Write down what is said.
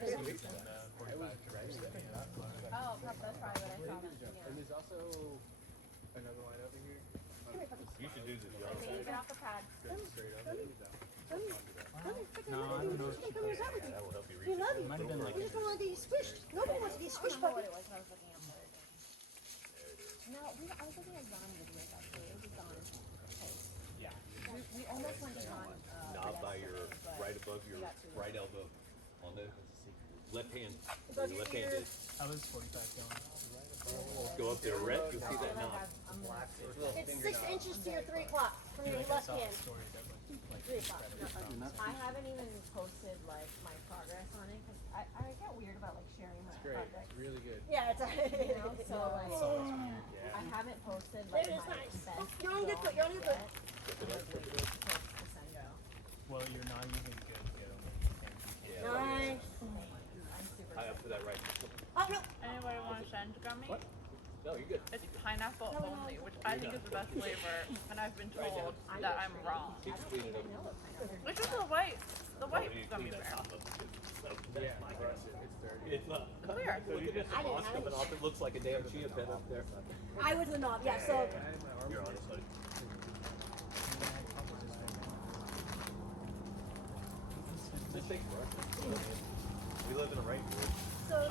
Oh, that's probably what I saw. And there's also another line over here. You should do this. Okay, get off the pad. Straight up. No, I don't know. That will help you reach We love you. Might have been like We just don't want to be squished. Nobody wants to be I squished, don't know what puppy. it was when I was looking up there. No, I was looking at John videos actually. It was John. Yeah. We almost went to John. Knob by your right above your right elbow on the left hand. Where your left hand is. I was 45 going. Go up there, rep. You'll see that knob. It's 6 inches to your 3 o'clock from your left hand. Story that like 3 o'clock. I haven't even posted like my progress on it because I get weird about like sharing my Great. projects. Really good. Yeah, it's You know, so like Yeah. I haven't posted like It my is nice. best. You're on good foot. You're on good foot. well, you're not even good. Yeah. Nice. I'm super High up to that right. Oh, no. Anybody want a sand gummy? What? No, you're good. It's pineapple only, which I think is the best flavor, and I've been told that I'm wrong. Keep speeding up. Which is the white gummy bear. Yeah, it's dirty. It's not. Clear. So you get the moss coming off. It looks like a damn chia pet up there. I was the knob, yeah, so. I had my arm. You're honest, buddy. This takes work. We live in a rainforest.